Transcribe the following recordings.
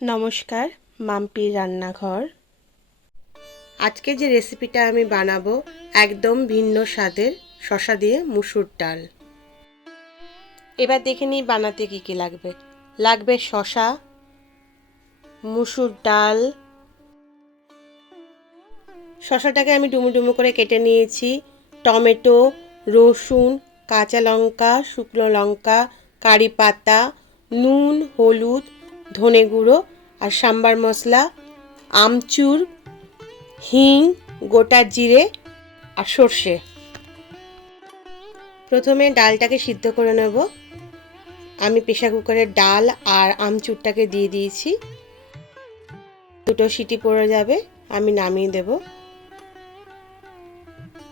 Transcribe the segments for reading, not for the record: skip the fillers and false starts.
নমস্কার, মাম্পির রান্নাঘর। আজকে যে রেসিপিটা আমি বানাবো একদম ভিন্ন স্বাদের শসা দিয়ে মুসুর ডাল। এবার দেখে নিই বানাতে কি কি লাগবে। লাগবে শসা, মুসুর ডাল। শসাটাকে আমি ডুমো ডুমো করে কেটে নিয়েছি। টমেটো, রসুন, কাঁচা লঙ্কা, শুকনো লঙ্কা, কারি পাতা, নুন, হলুদ, ধনে গুঁড়ো আর সাম্বার মশলা, আমচুর, হিং, গোটা জিরে আর সর্ষে। প্রথমে ডালটাকে সিদ্ধ করে নেব। আমি প্রেসার কুকারে ডাল আর আমচুরটাকে দিয়ে দিয়েছি। দুটো সিটি পড়ে যাবে, আমি নামিয়ে দেব।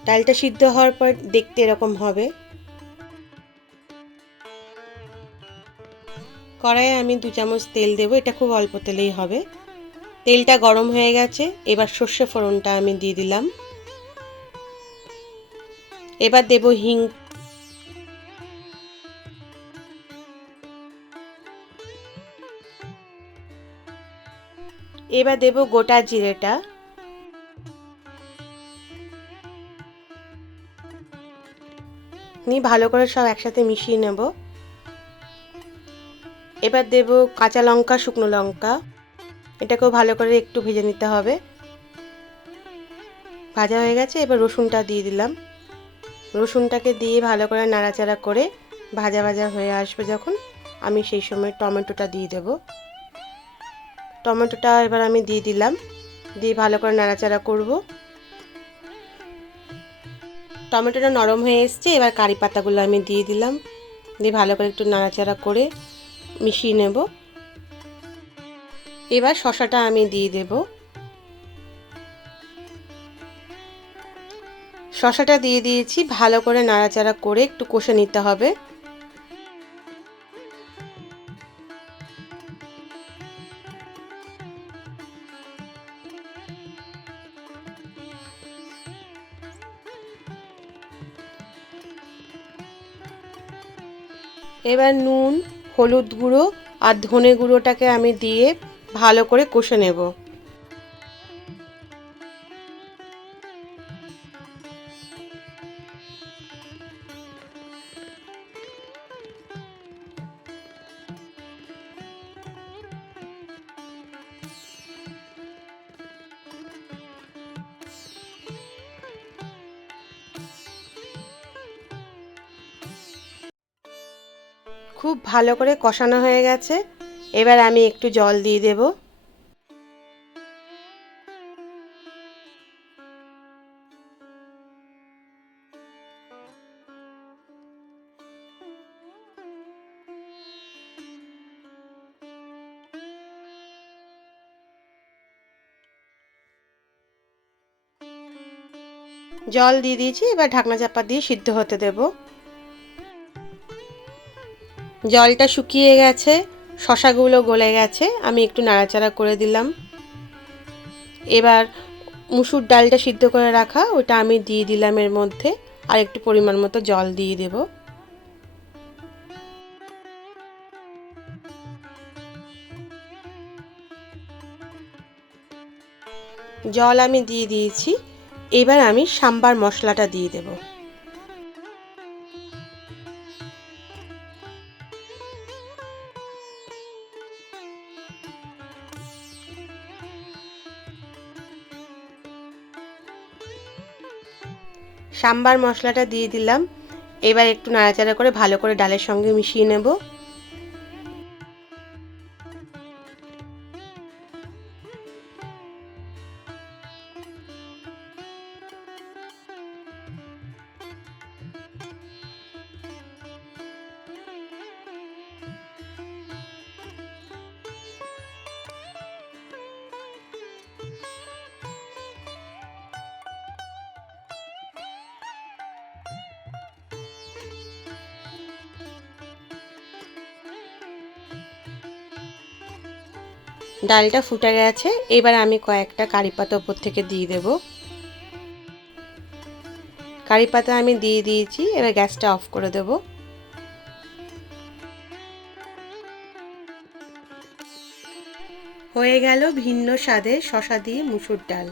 ডালটা সিদ্ধ হওয়ার পর দেখতে এরকম হবে। কড়াইয়ে আমি 2 চামচ তেল দেব, এটা খুব অল্প তেলেই হবে। তেলটা গরম হয়ে গেছে, এবার সর্ষে ফোড়নটা আমি দিয়ে দিলাম। এবার দেব হিং, এবার দেব গোটা জিরেটা, নিয়ে ভালো করে সব একসাথে মিশিয়ে নেব। এবার দেব কাঁচা লঙ্কা, শুকনো লঙ্কা, এটাকেও ভালো করে একটু ভেজে নিতে হবে। ভাজা হয়ে গেছে, এবার রসুনটা দিয়ে দিলাম। রসুনটাকে দিয়ে ভালো করে নাড়াচাড়া করে ভাজা ভাজা হয়ে আসবে যখন, আমি সেই সময় টমেটোটা দিয়ে দেব। টমেটোটা এবার আমি দিয়ে দিলাম, দিয়ে ভালো করে নাড়াচাড়া করব। টমেটোটা নরম হয়ে এসছে, এবার কারি পাতাগুলো আমি দিয়ে দিলাম, দিয়ে ভালো করে একটু নাড়াচাড়া করে মিশিয়ে নেব। এবার শসাটা আমি দিয়ে দেব। শসাটা দিয়ে দিয়েছি, ভালো করে নাড়াচাড়া করে একটু কষে নিতে হবে। এবার নুন, হলুদ গুঁড়ো আর ধনে গুঁড়োটাকে আমি দিয়ে ভালো করে কষে নেব। খুব ভালো করে কষানো হয়ে গেছে, এবার আমি একটু জল দিয়ে দেব। জল দিয়ে দিয়েছি, এবার ঢাকনা চাপা দিয়ে সিদ্ধ হতে দেব। জলটা শুকিয়ে গেছে, শসাগুলো গলে গেছে, আমি একটু নাড়াচাড়া করে দিলাম। এবার মুসুর ডালটা সিদ্ধ করে রাখা ওটা আমি দিয়ে দিলাম এর মধ্যে, আর একটু পরিমাণ মতো জল দিয়ে দেব। জল আমি দিয়ে দিয়েছি, এবার আমি সাম্বার মশলাটা দিয়ে দেব। সাম্বার মশলাটা দিয়ে দিলাম, এবার একটু নাড়াচাড়া করে ভালো করে ডালের সঙ্গে মিশিয়ে নেব। ডালটা ফুটে গেছে, এবার আমি কয়েকটা কারি পাতা উপর থেকে দিয়ে দেব। কারি পাতা আমি দিয়ে দিয়েছি, এবার গ্যাসটা অফ করে দেব। হয়ে গেল ভিন্ন স্বাদের শশা দিয়ে মুসুর ডাল।